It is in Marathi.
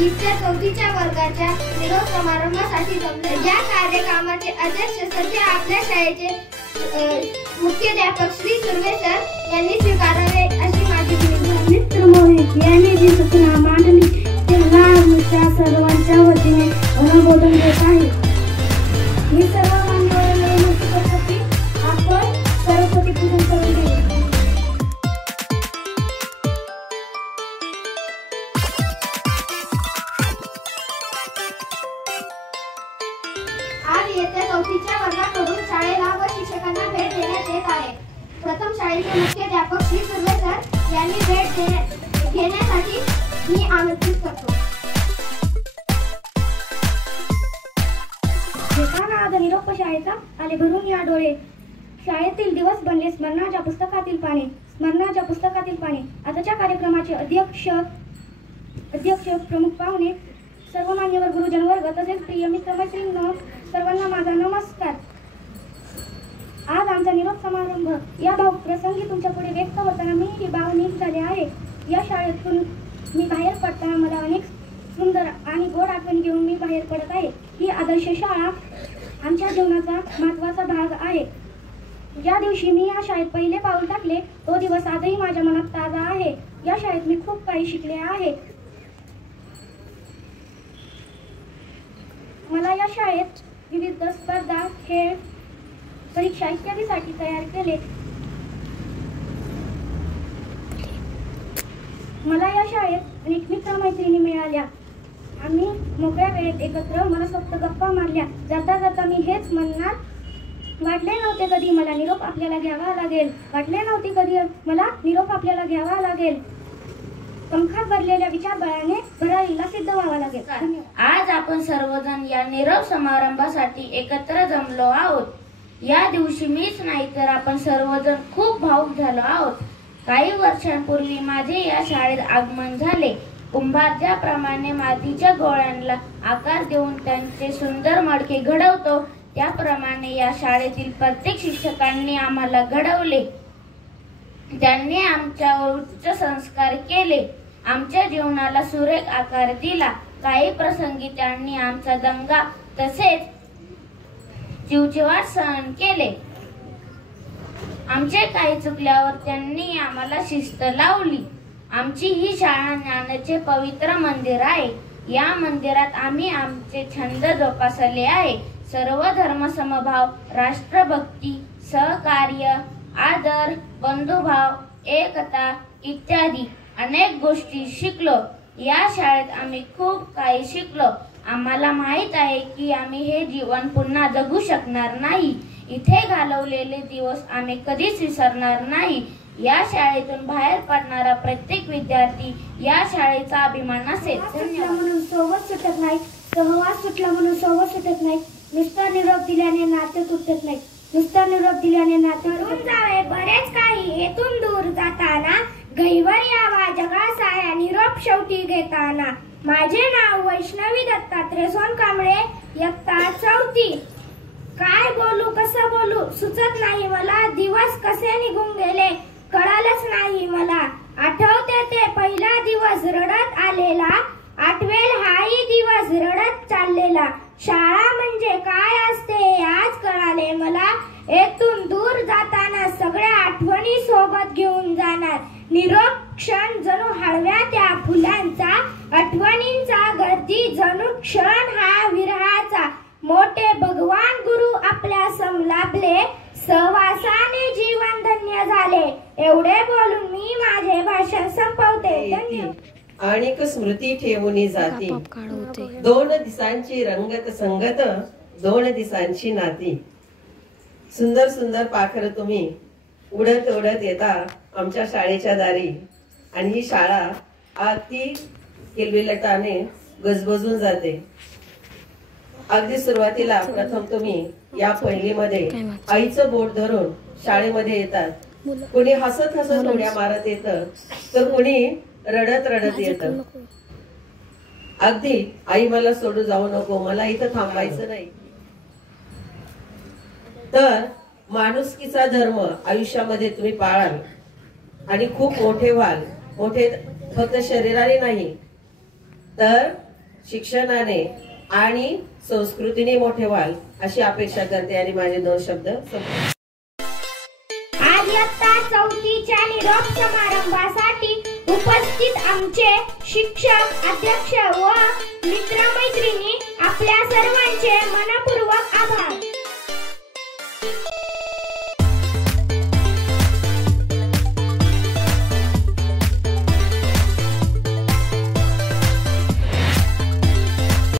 इयत्ता 4च्या वर्गाच्या निरोप समारंभासाठी जमले। या कार्यक्रमाचे अध्यक्ष सध्या आपल्या शाळेचे मुख्याध्यापक श्री सुर्वे सर यांनी स्वीकारावे अशी माझी विनंती। मित्र मोहित यांनी जी सूचना मांडली त्यांना आमच्या सर्वांच्या वतीने अनुमोदन देत आहे। मी सर्व मान्यवरांना विनंती करतो की आपण सरस्वती पूजन करून घेऊ। आज इयत्ता 4च्या वर्गाकडून शाळेला व शिक्षकांना भेट देण्यात येत आहे। प्रथम शाळेचे मुख्याध्यापक श्री सुर्वे सर यांनी भेट घेण्यासाठी मी आमंत्रित करतो। आज निरोप शाळेचा आले भरून या डोळे। शाळेतील दिवस बनले स्मरणाच्या पुस्तकातील पाने, स्मरणाच्या पुस्तकातील पाने। आजच्या कार्यक्रमाचे अध्यक्ष प्रमुख पाहुणे, सर्व मान्यवर गुरुजन वर्ग तसेच प्रिय मित्र मैत्रिणींनो, सर्वांना माझा नमस्कार। आज आमचा निरोप समारंभ या भावुक प्रसंगी तुमच्या पुढे व्यक्त होताना मी ही भावनिक झाले आहे। या शाळेतून मी बाहेर पडताना मला अनेक सुंदर आणि गोड आठवणी घेऊन मी बाहेर पडत आहे। ही आदर्श शाळा आमच्या जीवनाचा महत्त्वाचा भाग आहे। ज्या दिवशी मी या शाळेत पहिले पाऊल टाकले तो दिवस आजही माझ्या मनात ताजा आहे। या शाळेत मी खूप काही शिकले आहे। मला या शाळेत विविध स्पर्धा, खेळ, परीक्षा इत्यादीसाठी तयार केले। मला या शाळेत अनेक मित्र-मैत्रिणी मिळाल्या। आम्ही मोकळ्या वेळेत एकत्र मनसोक्त गप्पा मारल्या। जाता जाता मी हेच म्हणणार, वाटले नव्हते कधी मला निरोप आपल्याला घ्यावा लागेल, वाटले नव्हते कधी मला निरोप आपल्याला घ्यावा लागेल। पंखात भरलेल्या विचारबळाने भरारीला सिद्ध व्हावा लागेल। आज आपण सर्वजण या निरोप समारंभासाठी एकत्र जमलो आहोत। या दिवशी मीच नाही तर आपण सर्वजण खूप भावुक झालो आहोत। काही वर्षांपूर्वी माझे या शाळेत आगमन झाले। कुंभार ज्याप्रमाणे मातीच्या गोळ्यांना आकार देऊन त्यांचे सुंदर मडके घडवतो त्याप्रमाणे या शाळेतील प्रत्येक शिक्षकांनी आम्हाला घडवले। त्यांनी आमच्यावर उच्च संस्कार केले, आमच्या जीवनाला सुरेख आकार दिला। काही प्रसंगी त्यांनी आमचा दंगा तसेच चिवचिवाट सहन केले। आमचे काही चुकल्यावर त्यांनी आम्हाला शिस्त लावली। आमची ही शाळा ज्ञानाचे पवित्र मंदिर आहे। या मंदिरात आम्ही आमचे छंद जोपासले आहे। सर्व धर्म समभाव, राष्ट्रभक्ती, सहकार्य, आदर, बंधुभाव, एकता इत्यादी अनेक गोष्टी शिकलो। या शाळेत आम्ही खूप काही शिकलो। आम्हाला माहित आहे की आम्ही हे जीवन पुन्हा जगू शकणार नाही। इथे घालवलेले दिवस आम्ही कधीच विसरणार नाही। या शाळेतून बाहेर पडणारा प्रत्येक विद्यार्थी या शाळेचा अभिमान असेल। म्हणून सोबत सुटत नाही, सहवास सुटला म्हणून सोबत सुटत नाही। नुसता निरोप दिल्याने नाते तुटत नाही, नुसता निरोप दिल्याने नाते तुटत जावे बरेच काही येथून दूर जाताना, गैवर यावा जगासाया निरोप शेवटी घेताना। माझे नाव वैष्णवी दत्तात्रय सोनकांबळे, इयत्ता 4। काय बोलू कसं बोलू सुचत नाही मला, दिवस कसे निघून गेले कळालंच नाही मला। आठवते ते पहिला दिवस रडत आलेला, आठवेल हाही दिवस रडत चाललेला। शाळा म्हणजे काय असते आज कळाले मला, येथून दूर जाताना सगळ्या आठवणी सोबत घेऊन जाणार। निरोप क्षण जणू हळव्या त्या फुलांचा, आठवणींचा गर्दी जणू क्षण हा विरहाचा। मोठे भगवान गुरु आपल्या समलाभले, सहवासाने जीवन धन्य झाले। एवढे बोलून मी माझे भाषण संपवते। धन्यवाद। आणिक स्मृती ठेवून जाती, 2 दिसांची रंगत संगत, 2 दिसांची नाती। सुंदर सुंदर पाखर तुम्ही उडत उडत येता आमच्या शाळेच्या दारी, आणि ही शाळा अगदी किलबिलाटाने गजबजून जाते। अगदी सुरुवातीला प्रथम तुम्ही या पहिलीमध्ये आईचं बोट धरून शाळेमध्ये येतात। कोणी हसत हसत उड्या मारत येतं, तर कोणी रडत रडत येतं। अगदी आई मला सोडू जाऊ नको, मला इथं थांबायचं नाही। तर माणुसकीचा धर्म आयुष्यामध्ये तुम्ही पाळाल आणि खूप मोठे व्हाल। मोठे फक्त शरीराने नाही तर शिक्षणाने आणि संस्कृतीने मोठे व्हाल अशी अपेक्षा करते आणि माझे 2 शब्द संपवते. आज इयत्ता 4च्या निरोप समारंभासाठी उपस्थित आमचे शिक्षक, अध्यक्ष व मित्रमैत्रिणी आपल्या सर्वांचे मनपूर्वक आभार.